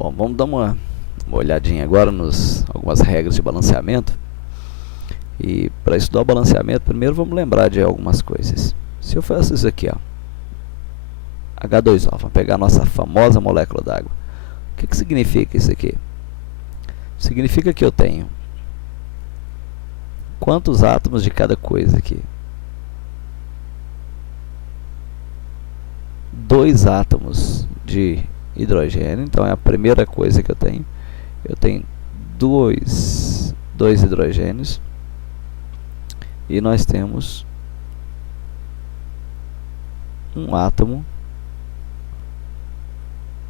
Bom, vamos dar uma olhadinha agora nos algumas regras de balanceamento. E para estudar o balanceamento, primeiro vamos lembrar de algumas coisas. Se eu faço isso aqui, ó, H2O, vamos pegar a nossa famosa molécula d'água. O que significa isso aqui? Significa que eu tenho quantos átomos de cada coisa aqui? 2 átomos de hidrogênio, então é a primeira coisa que eu tenho. Eu tenho dois hidrogênios e nós temos um átomo,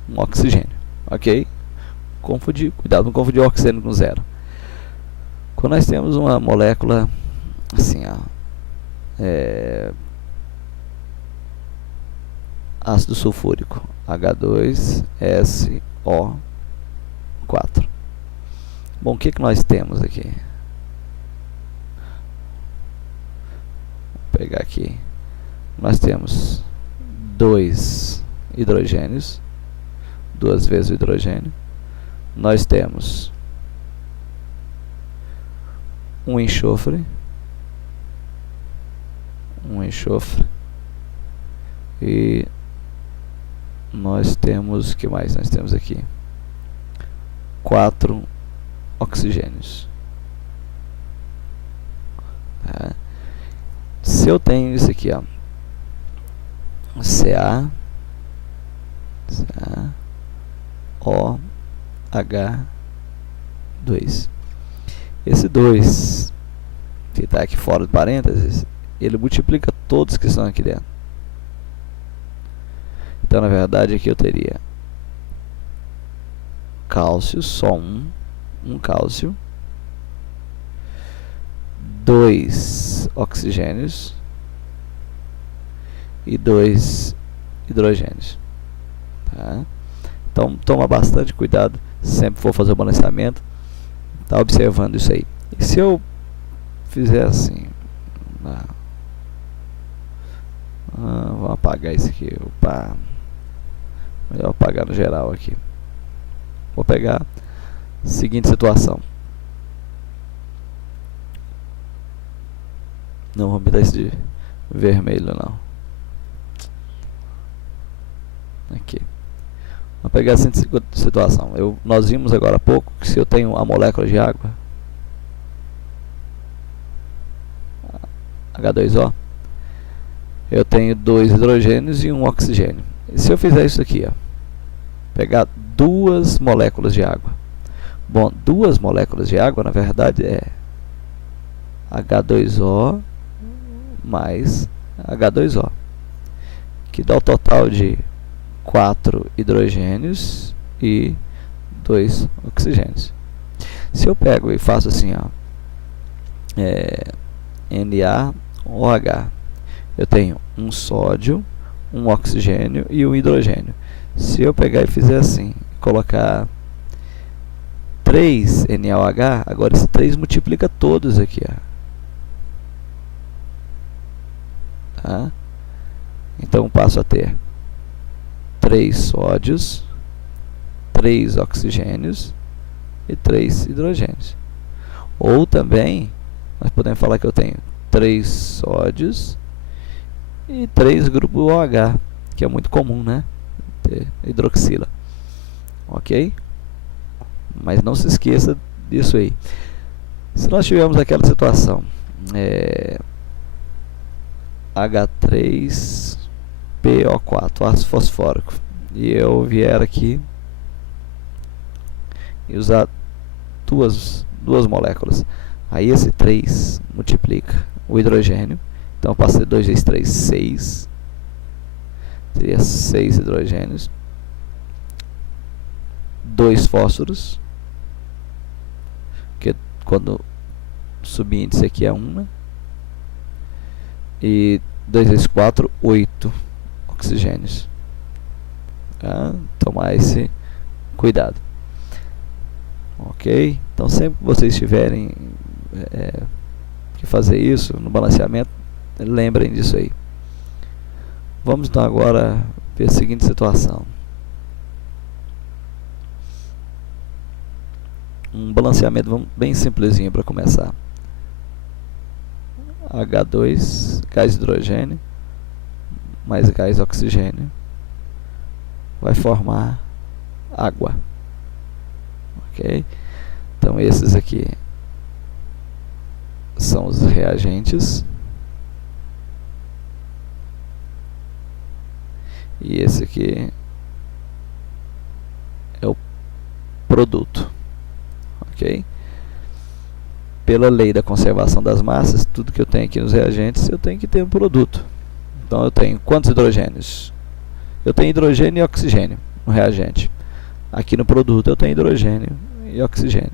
um oxigênio, ok? Cuidado, não confundir oxigênio com zero. Quando nós temos uma molécula assim, ó, ácido sulfúrico, H2SO4. Bom, o que nós temos aqui? Vou pegar aqui. Nós temos 2 hidrogênios, 2 vezes o hidrogênio. Nós temos um enxofre, e nós temos, o que mais nós temos aqui? 4 oxigênios. Tá? Se eu tenho isso aqui, ó, CaOH2. Esse 2 que está aqui fora de parênteses, ele multiplica todos que estão aqui dentro. Então, na verdade, aqui eu teria cálcio, só um cálcio, 2 oxigênios e 2 hidrogênios. Tá? Então, toma bastante cuidado, sempre for fazer o balanceamento, tá observando isso aí. E se eu fizer assim, vamos apagar isso aqui, opa, melhor apagar no geral aqui. Vou pegar a seguinte situação. Não vou me dar esse de vermelho não. Aqui. Vou pegar a seguinte situação. Nós vimos agora há pouco que se eu tenho a molécula de água, H2O, eu tenho 2 hidrogênios e um oxigênio. E se eu fizer isso aqui, ó, pegar 2 moléculas de água. Bom, 2 moléculas de água, na verdade, é H2O mais H2O, que dá o total de 4 hidrogênios e 2 oxigênios. Se eu pego e faço assim, ó, NaOH, eu tenho um sódio, um oxigênio e um hidrogênio. Se eu pegar e fizer assim, colocar 3 NaOH, agora esse 3 multiplica todos aqui, ó. Tá? Então passo a ter 3 sódios, 3 oxigênios e 3 hidrogênios. Ou também, nós podemos falar que eu tenho 3 sódios e 3 grupo OH, que é muito comum, né? Ter hidroxila. Ok? Mas não se esqueça disso aí. Se nós tivermos aquela situação, H3PO4, ácido fosfórico, e eu vier aqui e usar duas moléculas, aí esse 3 multiplica o hidrogênio, então eu passo de 2 vezes 3, 6, teria 6 hidrogênios, 2 fósforos, que quando subir índice aqui é 1, né? E 2 vezes 4, 8 oxigênios. Tá? Tomar esse cuidado. Ok? Então sempre que vocês tiverem que fazer isso no balanceamento, lembrem disso aí. Vamos então agora ver a seguinte situação. um balanceamento bem simplesinho para começar. H2, gás hidrogênio, mais gás oxigênio, vai formar água. Ok? Então esses aqui são os reagentes. E esse aqui é o produto. Ok? Pela lei da conservação das massas, tudo que eu tenho aqui nos reagentes, eu tenho que ter um produto. Então eu tenho quantos hidrogênios? Eu tenho hidrogênio e oxigênio no reagente. Aqui no produto eu tenho hidrogênio e oxigênio.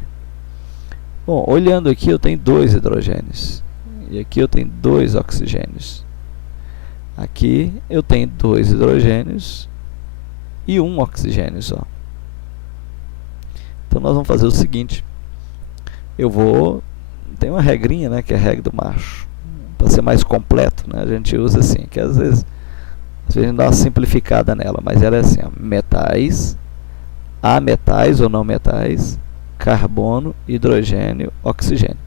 Bom, olhando aqui eu tenho 2 hidrogênios. E aqui eu tenho 2 oxigênios. Aqui eu tenho 2 hidrogênios e 1 oxigênio só. Então nós vamos fazer o seguinte. Tem uma regrinha, né, que é a regra do macho. Para ser mais completo, né, a gente usa assim, que às vezes a gente dá uma simplificada nela, mas ela é assim, ó, metais, ametais ou não metais, carbono, hidrogênio, oxigênio.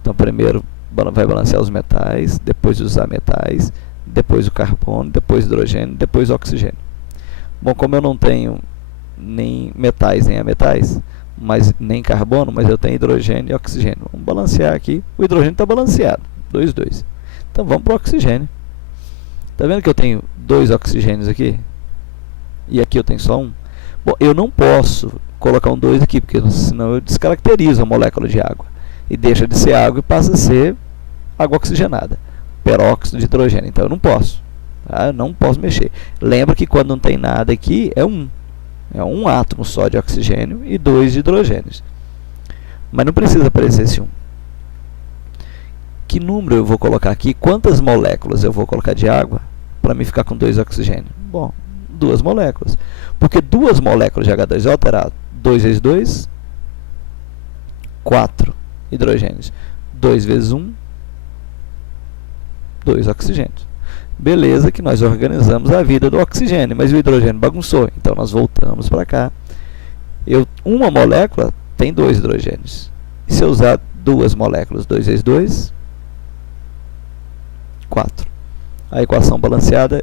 Então primeiro vai balancear os metais, depois os ametais, depois o carbono, depois o hidrogênio, depois o oxigênio. Bom, como eu não tenho nem metais nem ametais, mas nem carbono, mas eu tenho hidrogênio e oxigênio. Vamos balancear aqui. O hidrogênio está balanceado, 2, 2. Então vamos para o oxigênio. Está vendo que eu tenho 2 oxigênios aqui? E aqui eu tenho só 1? Bom, eu não posso colocar um 2 aqui, porque senão eu descaracterizo a molécula de água. E deixa de ser água e passa a ser água oxigenada. Peróxido de hidrogênio. Então eu não posso. Tá? Eu não posso mexer. Lembra que quando não tem nada aqui, é 1. É um átomo só de oxigênio e 2 de hidrogênios. Mas não precisa aparecer esse 1. Que número eu vou colocar aqui? Quantas moléculas eu vou colocar de água para me ficar com 2 oxigênio? Bom, 2 moléculas. Porque 2 moléculas de H2 é alterado. 2 vezes 2, 4 hidrogênios. 2 vezes 1, 2 oxigênios. Beleza que nós organizamos a vida do oxigênio, mas o hidrogênio bagunçou. Então nós voltamos para cá. Uma molécula tem 2 hidrogênios. E se eu usar 2 moléculas, 2 vezes 2, 4. A equação balanceada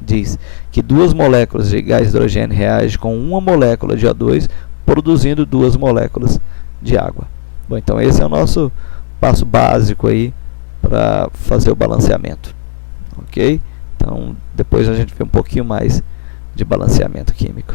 diz que 2 moléculas de gás hidrogênio reagem com 1 molécula de O2, produzindo 2 moléculas de água. Bom, então esse é o nosso passo básico aí para fazer o balanceamento. Ok? Então depois a gente vê um pouquinho mais de balanceamento químico.